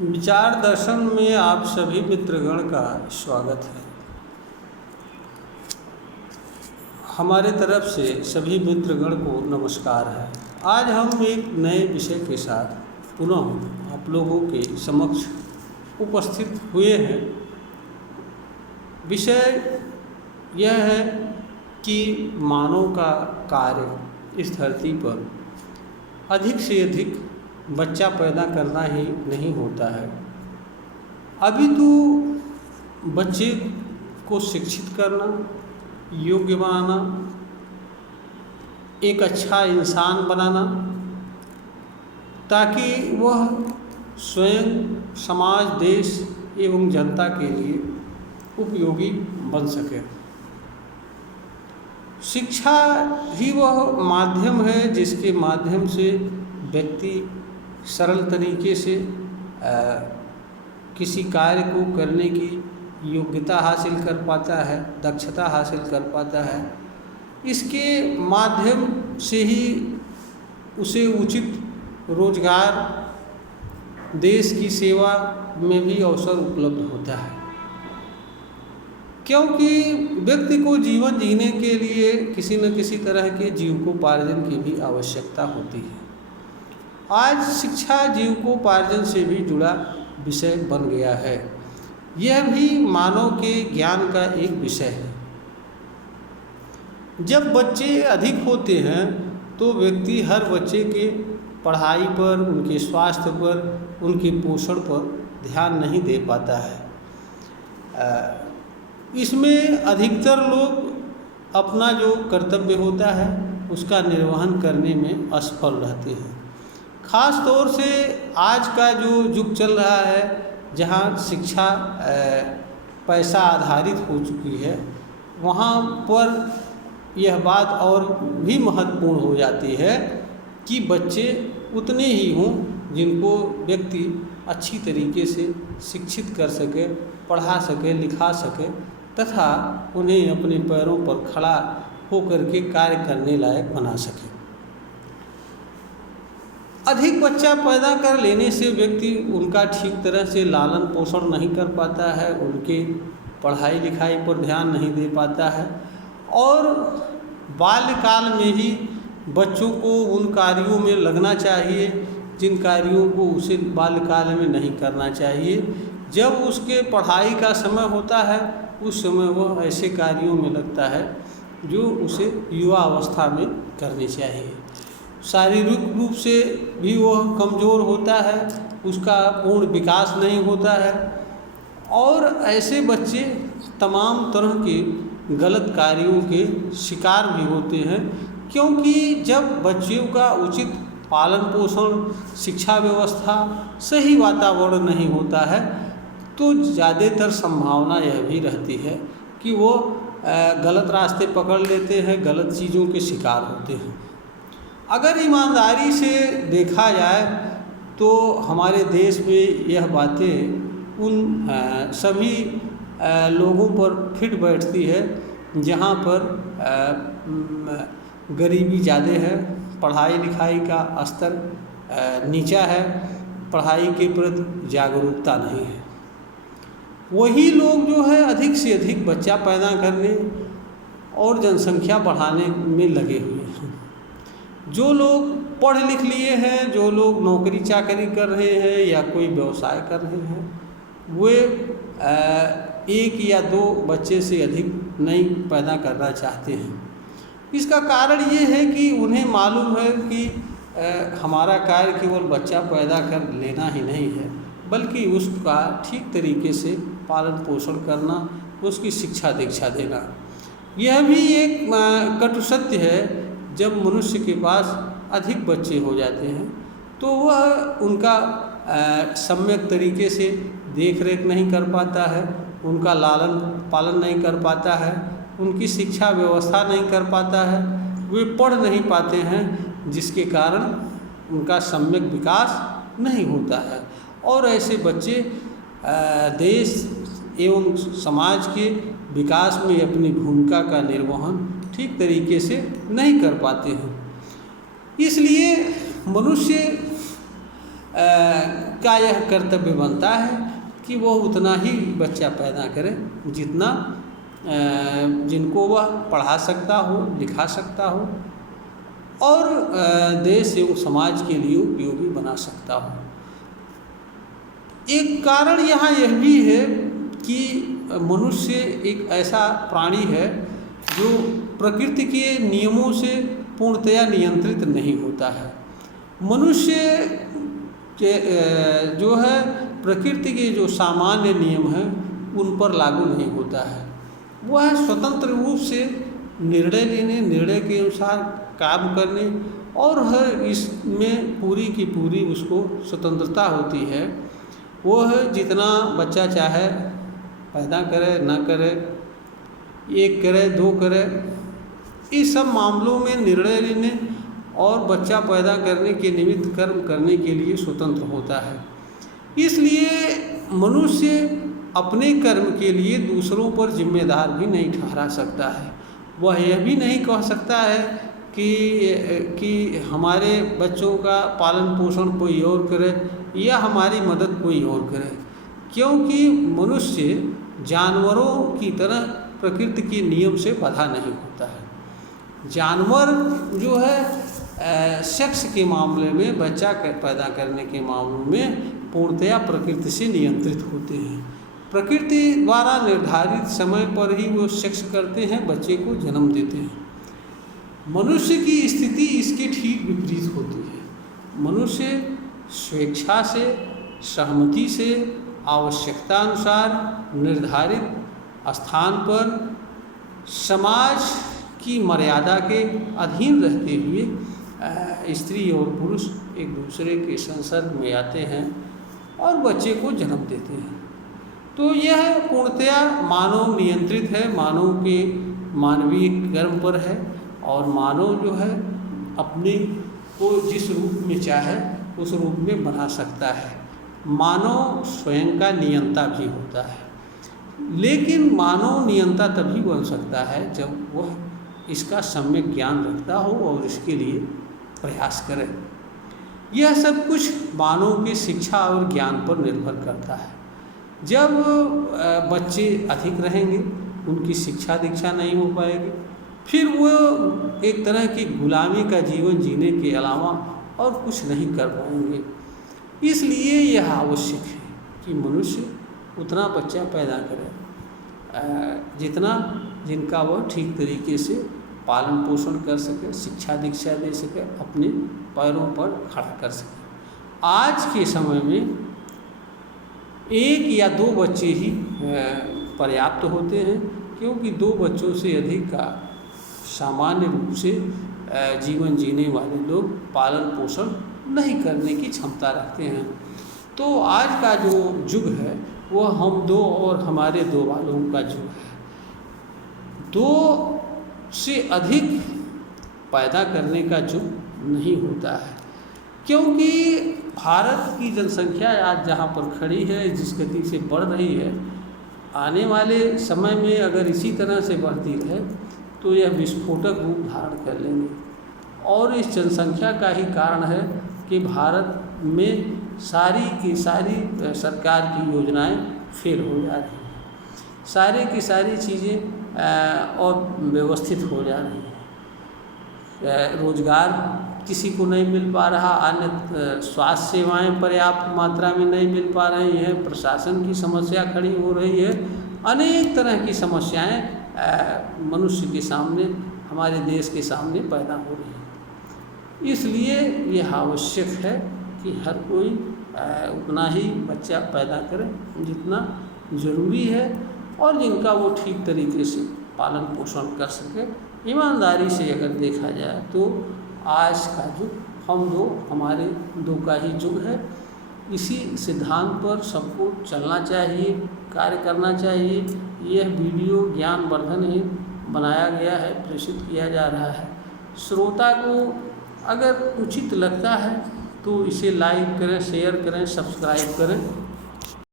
विचार दर्शन में आप सभी मित्रगण का स्वागत है। हमारे तरफ से सभी मित्रगण को नमस्कार है। आज हम एक नए विषय के साथ पुनः आप लोगों के समक्ष उपस्थित हुए हैं। विषय यह है कि मानव का कार्य इस धरती पर अधिक से अधिक बच्चा पैदा करना ही नहीं होता है। अभी तो बच्चे को शिक्षित करना, योग्य बनाना, एक अच्छा इंसान बनाना, ताकि वह स्वयं, समाज, देश एवं जनता के लिए उपयोगी बन सके। शिक्षा ही वह माध्यम है जिसके माध्यम से व्यक्ति सरल तरीके से किसी कार्य को करने की योग्यता हासिल कर पाता है, दक्षता हासिल कर पाता है। इसके माध्यम से ही उसे उचित रोजगार, देश की सेवा में भी अवसर उपलब्ध होता है, क्योंकि व्यक्ति को जीवन जीने के लिए किसी न किसी तरह के जीविकोपार्जन की भी आवश्यकता होती है। आज शिक्षा जीविकोपार्जन से भी जुड़ा विषय बन गया है। यह भी मानव के ज्ञान का एक विषय है। जब बच्चे अधिक होते हैं तो व्यक्ति हर बच्चे के पढ़ाई पर, उनके स्वास्थ्य पर, उनके पोषण पर ध्यान नहीं दे पाता है। इसमें अधिकतर लोग अपना जो कर्तव्य होता है उसका निर्वहन करने में असफल रहते हैं। खास तौर से आज का जो युग चल रहा है, जहाँ शिक्षा पैसा आधारित हो चुकी है, वहाँ पर यह बात और भी महत्वपूर्ण हो जाती है कि बच्चे उतने ही हों जिनको व्यक्ति अच्छी तरीके से शिक्षित कर सके, पढ़ा सके, लिखा सके तथा उन्हें अपने पैरों पर खड़ा होकर के कार्य करने लायक बना सके। अधिक बच्चा पैदा कर लेने से व्यक्ति उनका ठीक तरह से लालन पोषण नहीं कर पाता है, उनके पढ़ाई लिखाई पर ध्यान नहीं दे पाता है और बाल्यकाल में ही बच्चों को उन कार्यों में लगना चाहिए जिन कार्यों को उसे बाल्यकाल में नहीं करना चाहिए। जब उसके पढ़ाई का समय होता है उस समय वह ऐसे कार्यों में लगता है जो उसे युवा अवस्था में करने चाहिए। शारीरिक रूप से भी वह कमज़ोर होता है, उसका पूर्ण विकास नहीं होता है और ऐसे बच्चे तमाम तरह के गलत कार्यों के शिकार भी होते हैं, क्योंकि जब बच्चों का उचित पालन पोषण, शिक्षा व्यवस्था, सही वातावरण नहीं होता है तो ज़्यादातर संभावना यह भी रहती है कि वो गलत रास्ते पकड़ लेते हैं, गलत चीज़ों के शिकार होते हैं। अगर ईमानदारी से देखा जाए तो हमारे देश में यह बातें उन सभी लोगों पर फिट बैठती है जहाँ पर गरीबी ज़्यादा है, पढ़ाई लिखाई का स्तर नीचा है, पढ़ाई के प्रति जागरूकता नहीं है। वही लोग जो है अधिक से अधिक बच्चा पैदा करने और जनसंख्या बढ़ाने में लगे हुए हैं। जो लोग पढ़ लिख लिए हैं, जो लोग नौकरी चाकरी कर रहे हैं या कोई व्यवसाय कर रहे हैं, वे एक या दो बच्चे से अधिक नहीं पैदा करना चाहते हैं। इसका कारण ये है कि उन्हें मालूम है कि हमारा कार्य केवल बच्चा पैदा कर लेना ही नहीं है, बल्कि उसका ठीक तरीके से पालन पोषण करना, उसकी शिक्षा दीक्षा देना। यह भी एक कटु सत्य है। जब मनुष्य के पास अधिक बच्चे हो जाते हैं तो वह उनका सम्यक तरीके से देख रेख नहीं कर पाता है, उनका लालन पालन नहीं कर पाता है, उनकी शिक्षा व्यवस्था नहीं कर पाता है, वे पढ़ नहीं पाते हैं, जिसके कारण उनका सम्यक विकास नहीं होता है और ऐसे बच्चे देश एवं समाज के विकास में अपनी भूमिका का निर्वहन ठीक तरीके से नहीं कर पाते हैं। इसलिए मनुष्य का यह कर्तव्य बनता है कि वह उतना ही बच्चा पैदा करे जितना जिनको वह पढ़ा सकता हो, लिखा सकता हो और देश एवं समाज के लिए उपयोगी बना सकता हो। एक कारण यहाँ यह भी है कि मनुष्य एक ऐसा प्राणी है जो प्रकृति के नियमों से पूर्णतया नियंत्रित नहीं होता है। मनुष्य के जो है प्रकृति के जो सामान्य नियम हैं उन पर लागू नहीं होता है। वह स्वतंत्र रूप से निर्णय लेने, निर्णय के अनुसार काम करने और हर इसमें पूरी की पूरी उसको स्वतंत्रता होती है। वह जितना बच्चा चाहे पैदा करे ना करे, एक करे दो करे, इस सब मामलों में निर्णय लेने और बच्चा पैदा करने के निमित्त कर्म करने के लिए स्वतंत्र होता है। इसलिए मनुष्य अपने कर्म के लिए दूसरों पर जिम्मेदार भी नहीं ठहरा सकता है। वह यह भी नहीं कह सकता है कि हमारे बच्चों का पालन पोषण कोई और करे या हमारी मदद कोई और करे, क्योंकि मनुष्य जानवरों की तरह प्रकृति के नियम से बंधा नहीं होता है। जानवर जो है सेक्स के मामले में, बच्चा पैदा करने के मामलों में पूर्णतया प्रकृति से नियंत्रित होते हैं। प्रकृति द्वारा निर्धारित समय पर ही वो सेक्स करते हैं, बच्चे को जन्म देते हैं। मनुष्य की स्थिति इसके ठीक विपरीत होती है। मनुष्य स्वेच्छा से, सहमति से, आवश्यकता अनुसार निर्धारित स्थान पर समाज की मर्यादा के अधीन रहते हुए स्त्री और पुरुष एक दूसरे के संसर्ग में आते हैं और बच्चे को जन्म देते हैं। तो यह पूर्णतया मानव नियंत्रित है, मानव के मानवीय कर्म पर है और मानव जो है अपने को जिस रूप में चाहे उस रूप में बना सकता है। मानव स्वयं का नियंता भी होता है, लेकिन मानव नियंता तभी बन सकता है जब वह इसका सम्यक ज्ञान रखता हो और इसके लिए प्रयास करे। यह सब कुछ मानव की शिक्षा और ज्ञान पर निर्भर करता है। जब बच्चे अधिक रहेंगे, उनकी शिक्षा दीक्षा नहीं हो पाएगी, फिर वो एक तरह की गुलामी का जीवन जीने के अलावा और कुछ नहीं कर पाएंगे। इसलिए यह आवश्यक है कि मनुष्य उतना बच्चा पैदा करे जिनका वह ठीक तरीके से पालन पोषण कर सके, शिक्षा दीक्षा दे सके, अपने पैरों पर खड़ा कर सके। आज के समय में एक या दो बच्चे ही पर्याप्त होते हैं, क्योंकि दो बच्चों से अधिक का सामान्य रूप से जीवन जीने वाले लोग पालन पोषण नहीं करने की क्षमता रखते हैं। तो आज का जो युग है वह हम दो और हमारे दो वालों का युग है। दो से अधिक पैदा करने का युग नहीं होता है, क्योंकि भारत की जनसंख्या आज जहाँ पर खड़ी है, जिस गति से बढ़ रही है, आने वाले समय में अगर इसी तरह से बढ़ती रहे तो यह विस्फोटक रूप धारण कर लेंगे। और इस जनसंख्या का ही कारण है कि भारत में सारी की सारी सरकार की योजनाएं फेल हो जा रही हैं, सारी की सारी चीज़ें अव्यवस्थित हो जा रही हैं। रोजगार किसी को नहीं मिल पा रहा, अन्य स्वास्थ्य सेवाएं पर्याप्त मात्रा में नहीं मिल पा रही हैं, प्रशासन की समस्या खड़ी हो रही है, अनेक तरह की समस्याएं मनुष्य के सामने, हमारे देश के सामने पैदा हो रही हैं। इसलिए यह आवश्यक है कि हर कोई उतना ही बच्चा पैदा करे जितना ज़रूरी है और जिनका वो ठीक तरीके से पालन पोषण कर सके। ईमानदारी से अगर देखा जाए तो आज का युग हम दो हमारे दो का ही युग है। इसी सिद्धांत पर सबको चलना चाहिए, कार्य करना चाहिए। यह वीडियो ज्ञानवर्धन ही बनाया गया है, प्रेषित किया जा रहा है। श्रोता को अगर उचित लगता है तो इसे लाइक करें, शेयर करें, सब्सक्राइब करें।